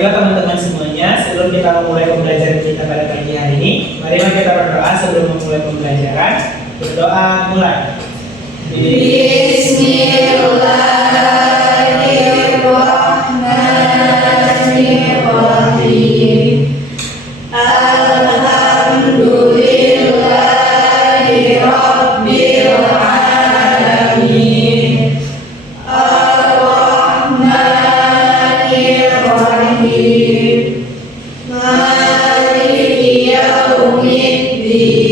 Baiklah teman-teman semuanya, sebelum kita memulai pembelajaran kita pada pagi hari ini, mari kita berdoa sebelum memulai pembelajaran. Berdoa mulai. Bismillahirrahmanirrahim. Alhamdulillahirabbil alamin. Ar-Rahmanir-Rahim. Maliki yaumiddin.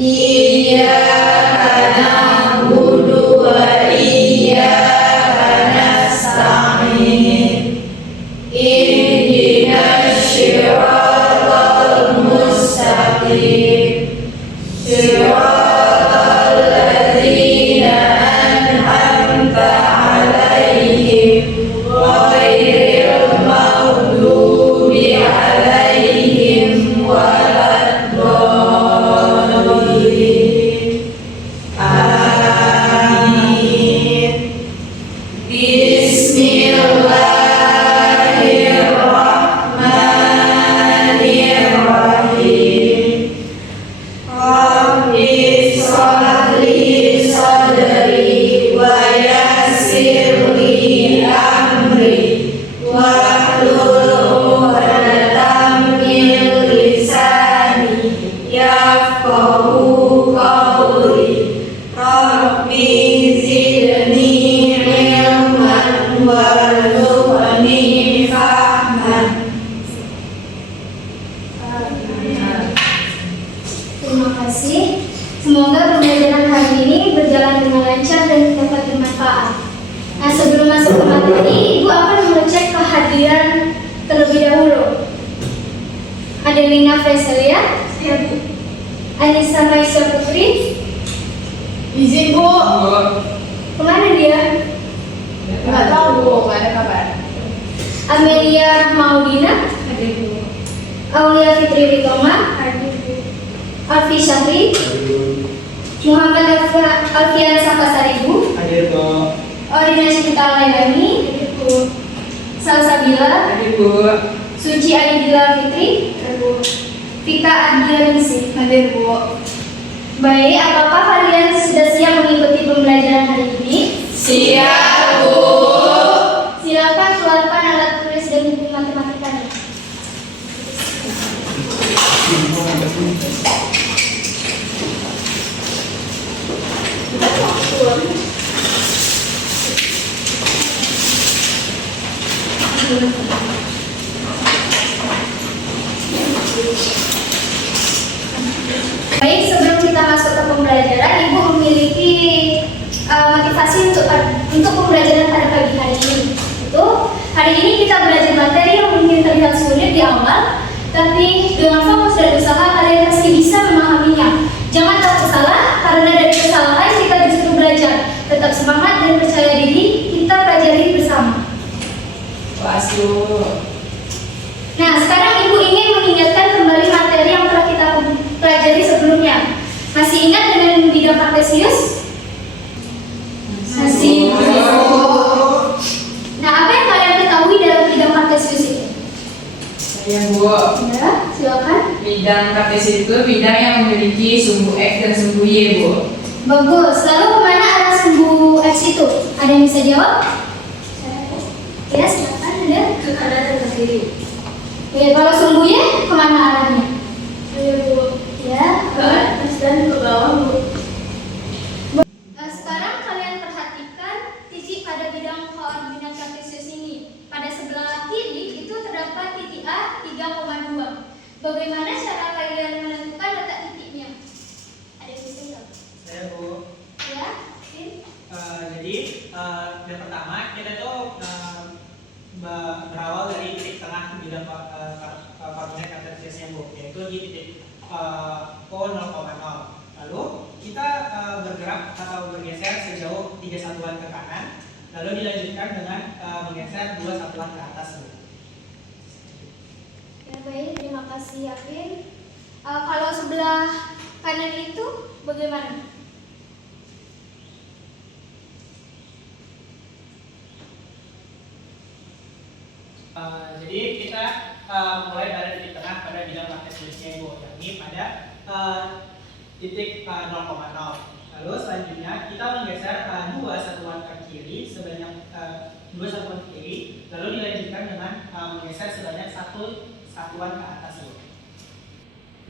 Iyyaka na'budu wa iyyaka nasta'in. Ihdinas siratal mustaqim. Siratal ladzina an'amta 'alaihim ghairil maghdubi 'alaihim waladdallin. Amin. Bismillahirrahmanirrahim. Rabbi shrah li sadri wa yassir li amri wahlul 'uqdatam min lisani yafqahu qawli. Rabbi zidni ilman warzuqni fahman. Terima kasih. Semoga pembelajaran hari ini berjalan dengan lancar dan dapat bermanfaat. Nah, sebelum masuk ke materi, Ibu akan mengecek kehadiran terlebih dahulu. Adelina Veselia, Anissa Maisha Putri, Izin Bu. kemana dia? Nggak tahu Bu, nggak ada kabar. Amelia Maudina, Ada Bu. Aulia Fitri Ritoma, Alfi Syahri, Muhammad Alfian Sapasaribu, Hadir kok. Orina Cikita Lailani, Salsabila, Ada Bu. Suci Aidila Fitri, Vika Adrianisi. Ada Bu. Baik, apakah kalian sudah siap mengikuti pembelajaran hari ini? Siap Bu. Silakan keluarkan alat tulis dan buku matematikanya. Baik, sebelum kita masuk ke pembelajaran, Ibu memiliki motivasi untuk pembelajaran pada pagi hari ini. Itu hari ini kita belajar materi yang mungkin terlihat sulit di awal, tapi dengan fokus dan usaha kalian pasti bisa memahaminya. Jangan takut salah, karena dari kesalahan kita justru belajar. Tetap semangat dan percaya diri, kita pelajari bersama. Masuk. Nah, sekarang Ibu ingin mengingatkan kembali materi yang telah kita pelajari sebelumnya. Masih ingat dengan bidang kartesius? Masih. Nah, apa yang kalian ketahui dalam bidang kartesius itu? Saya Bu. Ya, silakan. Bidang kartesius itu bidang yang memiliki sumbu X dan sumbu Y Bu. Bagus. Lalu kemana arah sumbu X itu? Ada yang bisa jawab? Ya, silakan. Ada? Ke kanan dan ke kiri. Ya, kalau sumbu Y kemana arahnya? Bu. Ya. Ke atas dan ke bawah Bu. Nah, sekarang kalian perhatikan titik pada bidang koordinat kartesius ini. Pada sebelah kiri itu terdapat titik A 3,2. Bagaimana cara kalian menentukan letak titiknya? Ada yang bisa jawab? Saya Bu. Ya, Vin? Jadi yang pertama kita tuh berawal dari titik tengah bidang koordinat kartesiusnya Bu, yaitu di titik O 0,0. Lalu kita bergerak atau bergeser sejauh 3 satuan ke kanan, lalu dilanjutkan dengan menggeser 2 satuan ke atas Bu. Ya, baik, terima kasih Yafin. Kalau sebelah kanan itu bagaimana? Jadi kita mulai dari titik tengah pada bidang kartesiusnya Ibu, yakni pada titik 0,0. Lalu selanjutnya kita menggeser dua satuan ke kiri sebanyak dua satuan ke kiri, lalu dilanjutkan dengan menggeser sebanyak satu satuan ke atas.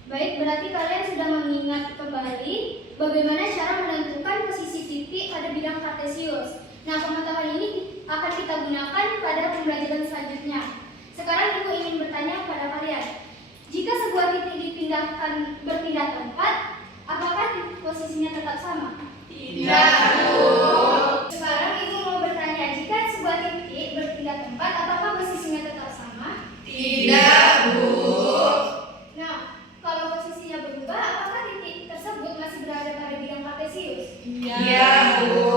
Baik, berarti kalian sudah mengingat kembali bagaimana cara menentukan posisi titik pada bidang kartesius. Nah, pengetahuan ini akan kita gunakan pada pembelajaran selanjutnya. Sekarang Ibu ingin bertanya kepada kalian, jika sebuah titik berpindah tempat, apakah titik posisinya tetap sama? Tidak, Bu. Sekarang Ibu mau bertanya, jika sebuah titik berpindah tempat, apakah posisinya tetap sama? Tidak, Bu. Nah, kalau posisinya berubah, apakah titik tersebut masih berada pada bidang kartesius? Iya, Bu.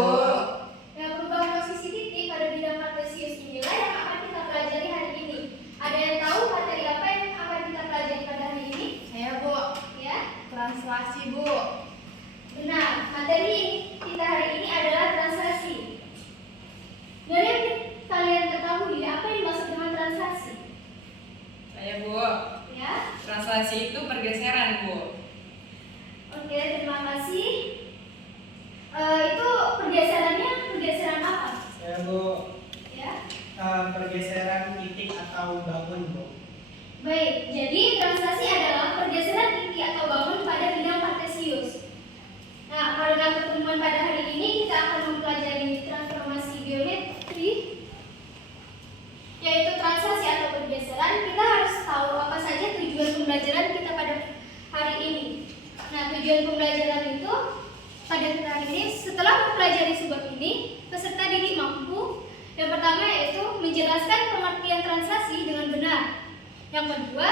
Nah, perubahan posisi titik pada bidang kartesius inilah yang akan kita pelajari hari ini. Ada yang tahu materi apa yang akan kita pelajari pada hari ini? Saya, Bu. Ya? Translasi, Bu. Benar, materi kita hari ini adalah translasi. Dari yang kalian ketahui, apa yang dimaksud dengan translasi? Saya, Bu. Ya? Translasi itu pergeseran, Bu. Oke, terima kasih. Itu pergeseran apa? Ya Bu, Ya? pergeseran titik atau bangun Bu. Baik, jadi translasi adalah pergeseran titik atau bangun pada bidang kartesius. Nah, karena pertemuan pada hari ini kita akan mempelajari transformasi geometri, yaitu translasi atau pergeseran. Kita harus tahu apa saja tujuan pembelajaran kita pada hari ini. Nah, tujuan pembelajaran itu pada hari ini, setelah mempelajari sebab ini, peserta didik mampu yang pertama yaitu menjelaskan pengertian translasi dengan benar. Yang kedua,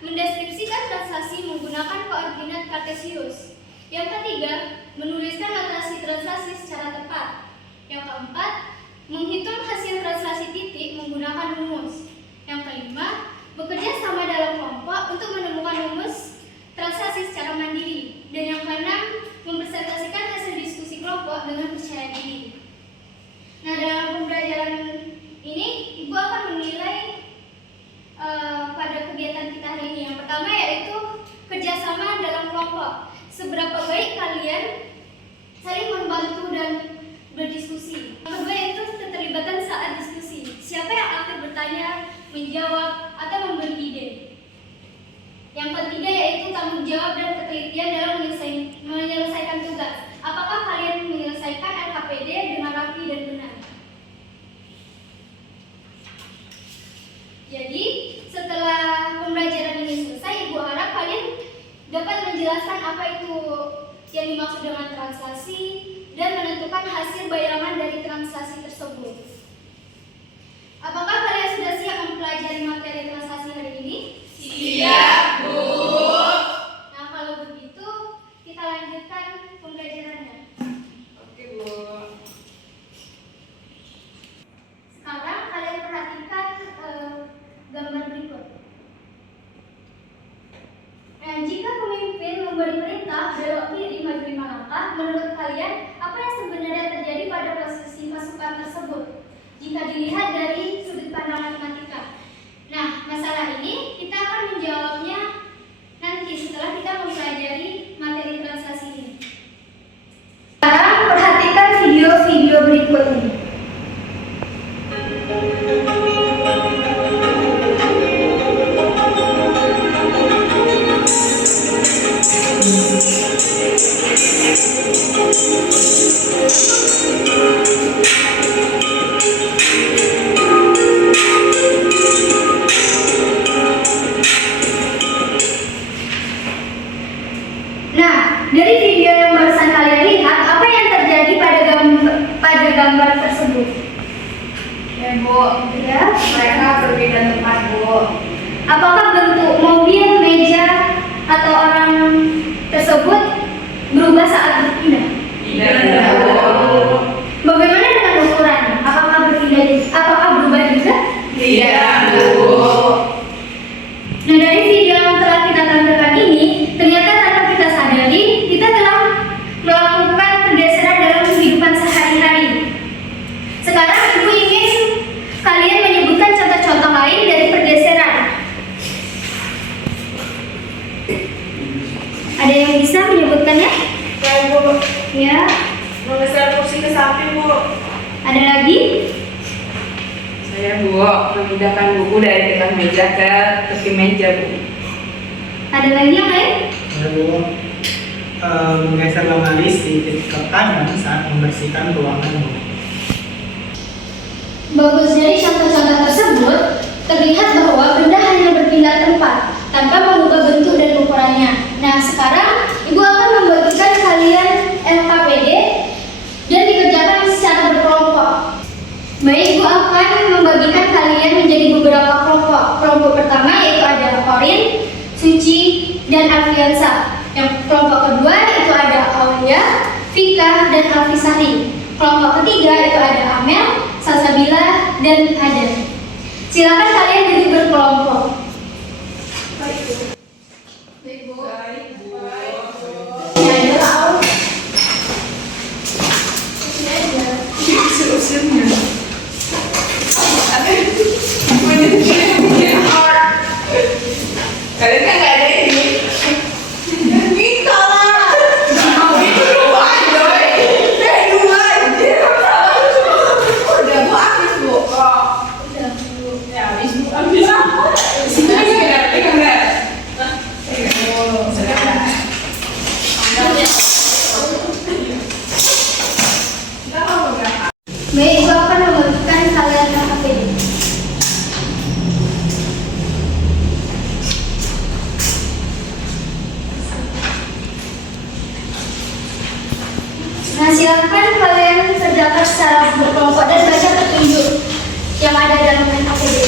mendeskripsikan translasi menggunakan koordinat kartesius. Yang ketiga, menuliskan notasi translasi secara tepat. Yang keempat, menghitung hasil translasi titik menggunakan rumus. Yang kelima, bekerja sama dalam kelompok untuk menemukan rumus translasi secara mandiri. Dan yang keenam, mempresentasikan hasil diskusi kelompok dengan percaya diri. Nah, dalam pembelajaran ini, Ibu akan menilai pada kegiatan kita hari ini. Yang pertama yaitu kerjasama dalam kelompok. Seberapa baik kalian saling membantu dan berdiskusi. Yang kedua yaitu keterlibatan saat diskusi. Siapa yang aktif bertanya, menjawab, atau memberi ide. Yang ketiga yaitu tanggung jawab dan ketelitian dalam menyelesaikan tugas. Apakah kalian menyelesaikan LKPD dengan rapi dan benar? Jadi, setelah pembelajaran ini selesai, Ibu harap kalian dapat menjelaskan apa itu yang dimaksud dengan translasi dan menentukan hasil bayangan dari translasi tersebut. Apakah kalian sudah siap mempelajari materi translasi hari ini? Siap, Bu. Nah, kalau begitu, kita lanjutkan pembelajarannya. Oke, Bu. Sekarang kalian perhatikan gambar berikut. Nah, jika pemimpin memberi perintah belok kiri maju 5 langkah, menurut kalian apa yang sebenarnya terjadi pada posisi pasukan tersebut? Jika dilihat dari sudut pandang matematika. Nah, masalah ini kita akan menjawabnya nanti setelah kita mempelajari materi translasi ini. Sekarang perhatikan video-video berikut ini. Nah, dari video yang barusan kalian lihat, apa yang terjadi pada gambar tersebut? Ya, Bu. Ya, Mereka berbeda tempat, Bu. apakah bentuk mobil, meja, atau orang tersebut berubah saat berpindah? Tidak, Bu. Bagaimana dengan ukuran? Apakah berubah juga? Tidak, Bu. Nah, dari video yang telah kita tampilkan ini, ternyata tanpa kita sadari, kita telah melakukan pergeseran dalam kehidupan sehari-hari. Sekarang Ibu ingin kalian menyebutkan contoh-contoh lain Ya, Menggeser kursi ke samping, Bu. ada lagi? Saya, Bu, memindahkan buku dari tengah meja ke tepi meja, Bu. Ada lagi yang lain? Lalu menggeser lemari sedikit ke kanan saat membersihkan ruangan. Bagus, dari contoh-contoh tersebut terlihat bahwa benda hanya berpindah tempat tanpa mengubah bentuk dan ukurannya. Nah, sekarang Ibu akan membagikan kalian LKPD dan dikerjakan secara berkelompok. Baik, Ibu akan membagikan kalian menjadi beberapa kelompok. Kelompok pertama yaitu ada Orin, Suci, dan Alfiansa. Yang kelompok kedua itu ada Aulia, Vika, dan Alfisari. Kelompok ketiga itu ada Amel, Salsabila, dan Aden. Silakan kalian duduk berkelompok. Baik, Bu. Baik, Bu. Ya, ada tahu. Usir-usirnya. Punya art. Kalian kan nggak ada ini. Minta lah. Itu duluan, Joy. Duluan. Udah, Bu, habis, Bu. Ya, habis, Bu. Habis. Sini aja, nggak ada kamera. Baik, Ibu akan membagikan kalian LKPD. Nah, silakan kalian kerjakan secara berkelompok dan baca petunjuk yang ada dalam LKPD.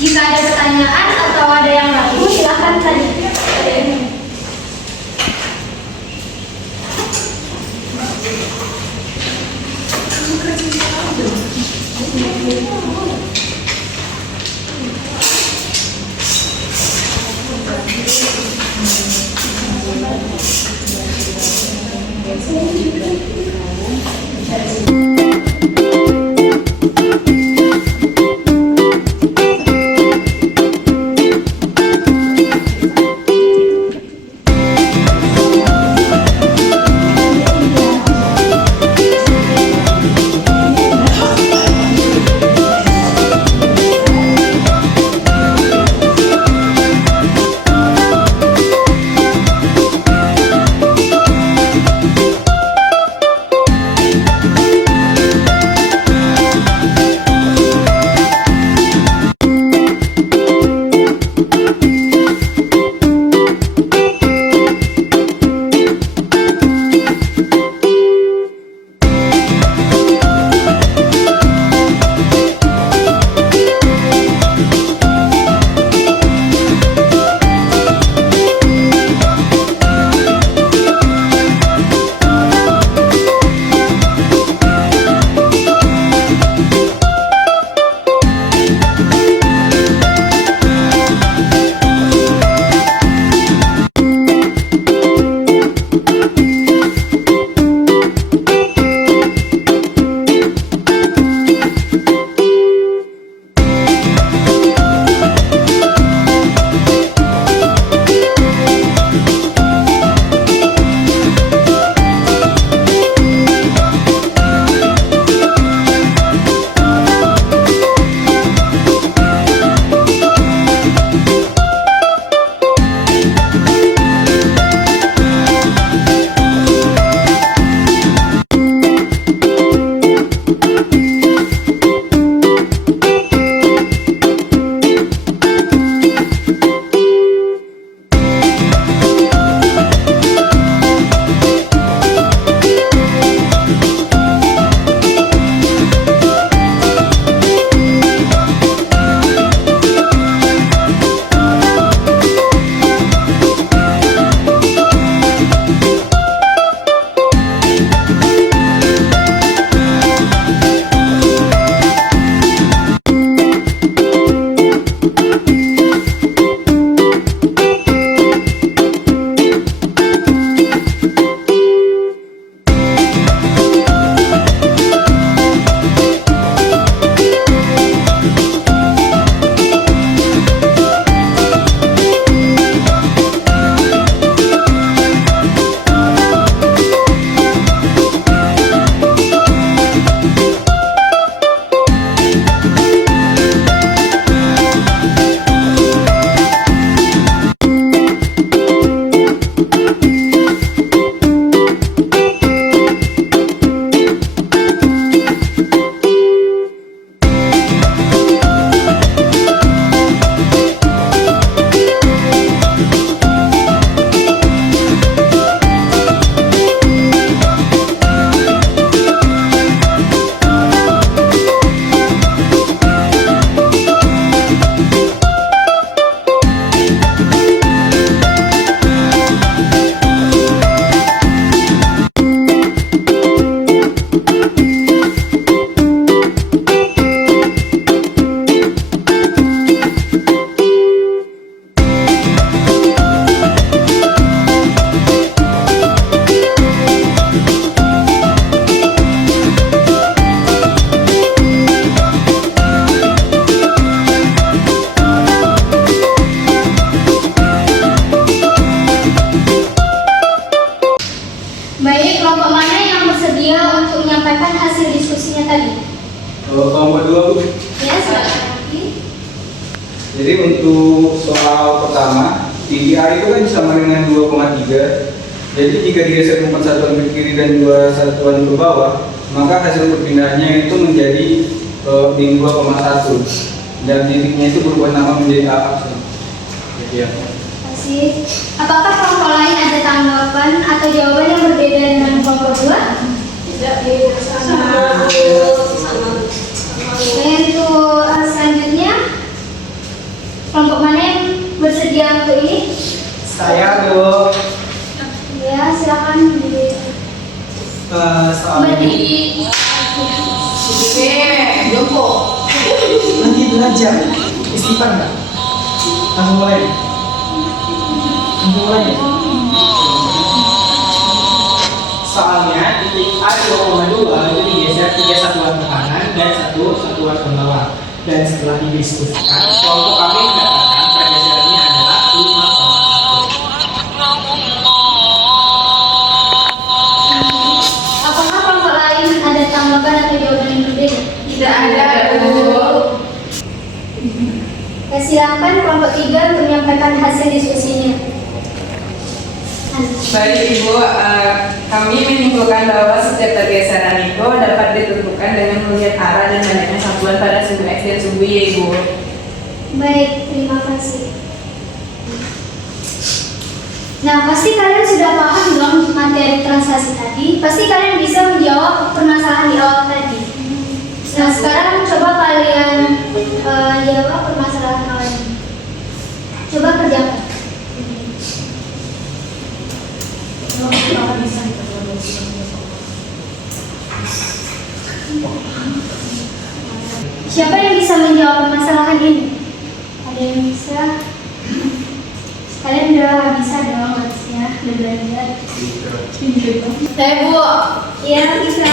Jika ada pertanyaan atau ada yang ragu, silakan tanya. Jadi untuk soal pertama, tinggi A itu kan sama dengan 2,3. Jadi jika digeser 4 satuan ke kiri dan 2 satuan ke bawah, maka hasil perpindahannya itu menjadi min 2,1. Dan titiknya itu berubah nama menjadi A aksen. Jadi ya. Kasih. Apakah kelompok lain ada tanggapan atau jawaban yang berbeda dengan kelompok 2? Tidak, sama. Untuk selanjutnya, kelompok mana yang bersedia untuk ini? Saya Bu. Ya, silakan. Soal ini Joko. nanti belajar istighfar nggak? Langsung mulai. Soalnya titik A 2,2 itu digeser 3 satuan ke kanan dan 1 satuan ke bawah. Dan setelah didiskusikan, kelompok kami mendapatkan pergeserannya adalah 5,1. Apakah kelompok lain ada tanggapan atau jawaban yang berbeda? Tidak ada, Bu. Silakan kelompok 3 untuk menyampaikan hasil diskusinya. Baik Ibu, kami menyimpulkan bahwa setiap pergeseran itu dapat ditentukan dengan melihat arah dan banyaknya satuan pada sumbu X dan sumbu Y, Ibu. Baik, terima kasih. Nah, pasti kalian sudah paham dong materi translasi tadi. Pasti kalian bisa menjawab permasalahan di awal tadi. Nah, sekarang coba kalian jawab permasalahan awal ini. Coba kerjakan. Siapa yang bisa menjawab permasalahan ini? Ada yang bisa? Kalian udah bisa dong harusnya, udah belajar. Saya Bu, Iya, bisa.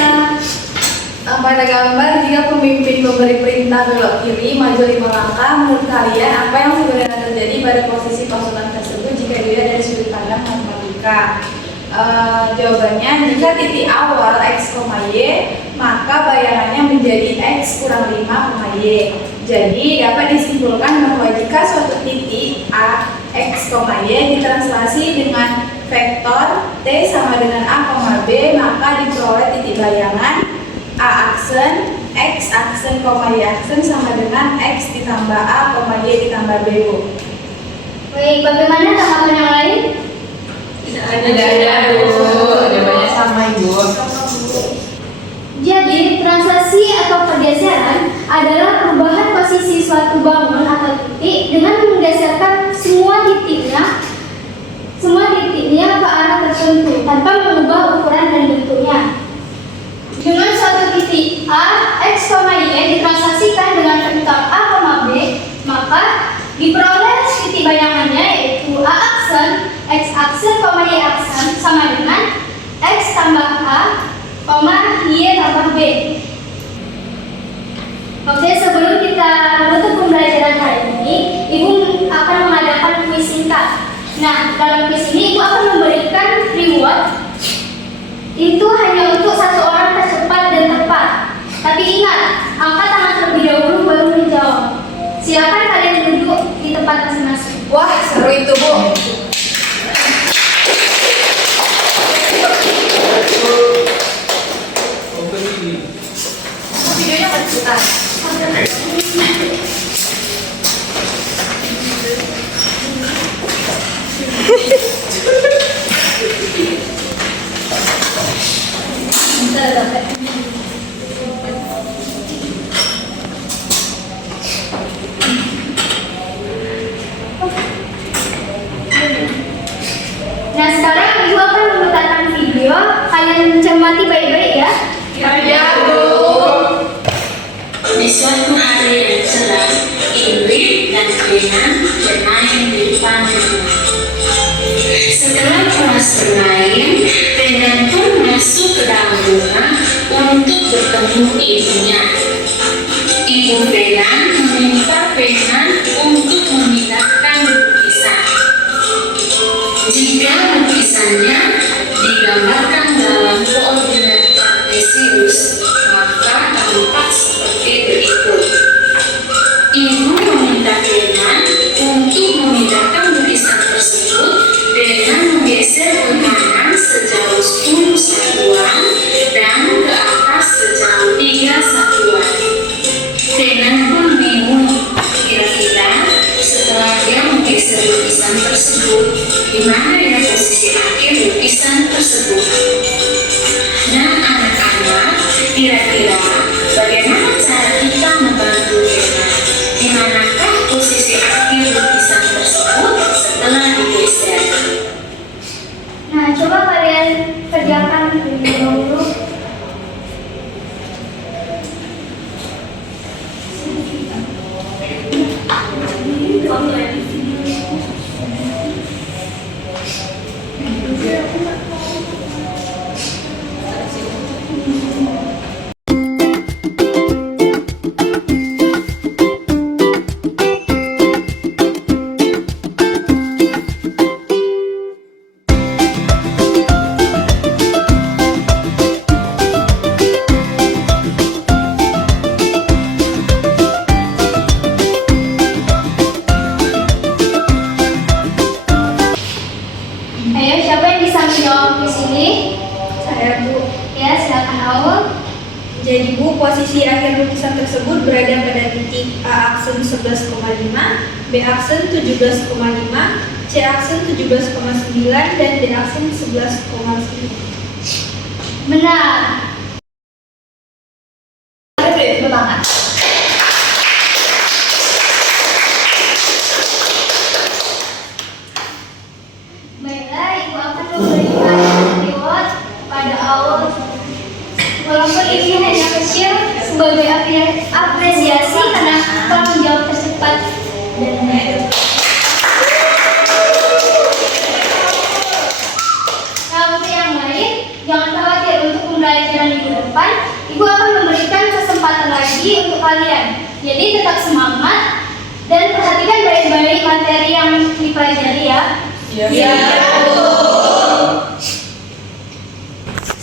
pada gambar jika pemimpin memberi perintah belok kiri maju 5 langkah, menurut kalian apa yang sebenarnya terjadi pada posisi pasukan tersebut jika dilihat dari sudut pandang matematika? Jawabannya, jika titik awal X, Y, maka bayangannya menjadi X kurang 5, Y. Jadi dapat disimpulkan bahwa jika suatu titik A, X, Y ditranslasi dengan vektor T sama dengan A, B, maka diperoleh titik bayangan A aksen, X aksen, Y aksen sama dengan X ditambah A, Y ditambah B, Bu. Baik, bagaimana tanggapan yang lain? Tidak ada, Bu. Jawabannya sama, Ibu. Jadi, translasi atau pergeseran adalah perubahan posisi suatu bangun atau titik dengan menggeserkan semua titiknya ke arah tertentu tanpa mengubah ukuran dan bentuknya. Dengan suatu titik A, X, Y ditranslasikan dengan vektor A, B, maka diperoleh titik bayangannya yaitu A aksen, X aksen, Y aksen sama dengan X tambah A, Y tambah B. Oke, sebelum kita menutup pembelajaran hari ini, Ibu akan mengadakan kuis singkat. Nah, dalam kuis ini Ibu akan memberikan reward. Itu hanya untuk satu orang tercepat dan tepat. Tapi ingat, angkat tangan terlebih dahulu baru menjawab. Silakan kalian duduk di tempat masing-masing. Wah, seru itu, Bu. Videonya nggak diputar. Nah, sekarang Ibu akan memutarkan video. Kalian cermati baik-baik ya. Ya, Bu. Di suatu hari yang cerah, Ingrid dan Kenan bermain di depan rumah. Setelah puas bermain, Kenan pun masuk ke dalam rumah untuk bertemu ibunya. Ibu Kenan meminta Kenan untuk memindahkan lukisan. Jika lukisannya digambarkan dalam koordinat kartesius, maka tampak seperti berikut. Ibu meminta Kenan lukisan tersebut, di mana ya posisi akhir lukisan tersebut. Nah, anak-anak, kira-kira bagaimana cara kita membantu Rena? Di manakah posisi akhir lukisan tersebut setelah digeser? Nah, coba kalian kerjakan dulu. Ayo, siapa yang bisa menjawab di sini? Saya, Bu. Ya, silakan Aul. Jadi Bu, posisi akhir lukisan tersebut berada pada titik A aksen 11,5, B aksen 17,5, C aksen 17,9, dan D aksen 11,9. Benar. Betul banget. Baiklah, Ibu akan memberikan reward pada Aul. Walaupun ini hanya kecil, sebagai apresiasi karena telah menjawab tercepat dan baik. Nah, untuk yang lain, jangan khawatir untuk pembelajaran minggu depan. Ibu akan memberikan kesempatan lagi untuk kalian. Jadi tetap semangat dan perhatikan baik-baik materi yang dipelajari ya. Iya, Bu.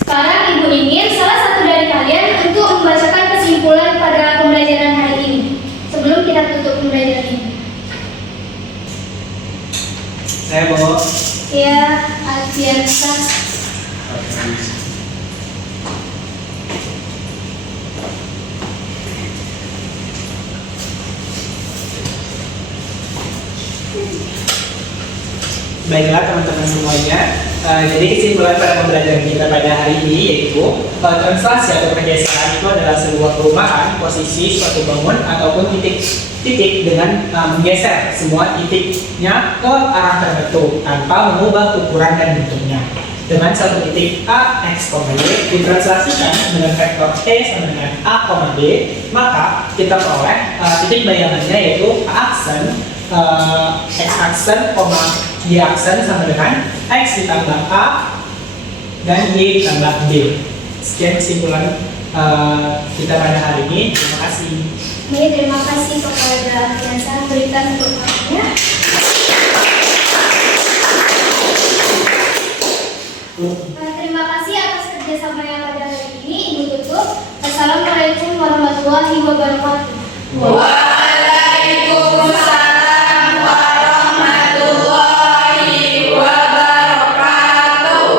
Sekarang Ibu ingin salah satu dari kalian untuk membacakan kesimpulan pada pembelajaran hari ini sebelum kita tutup pembelajaran ini. Saya bawa. Ya, Alfiansa. Baiklah teman-teman semuanya, jadi kesimpulan pada pembelajaran kita pada hari ini yaitu translasi atau pergeseran itu adalah sebuah perubahan posisi suatu bangun ataupun titik dengan menggeser semua titiknya ke arah tertentu tanpa mengubah ukuran dan bentuknya. Dengan satu titik A, X, Y ditranslasikan dengan vektor T sama dengan A, B, maka kita peroleh titik bayangannya yaitu A aksen, X aksen, Y aksen sama dengan X ditambah A dan Y ditambah B. Sekian kesimpulan kita pada hari ini. Terima kasih. Baik, terima kasih kepada Alfiansa berikan untuk waktunya. Terima kasih atas kerjasamanya pada hari ini. Ibu tutup. Assalamualaikum warahmatullahi wabarakatuh. Waalaikumsalam warahmatullahi wabarakatuh.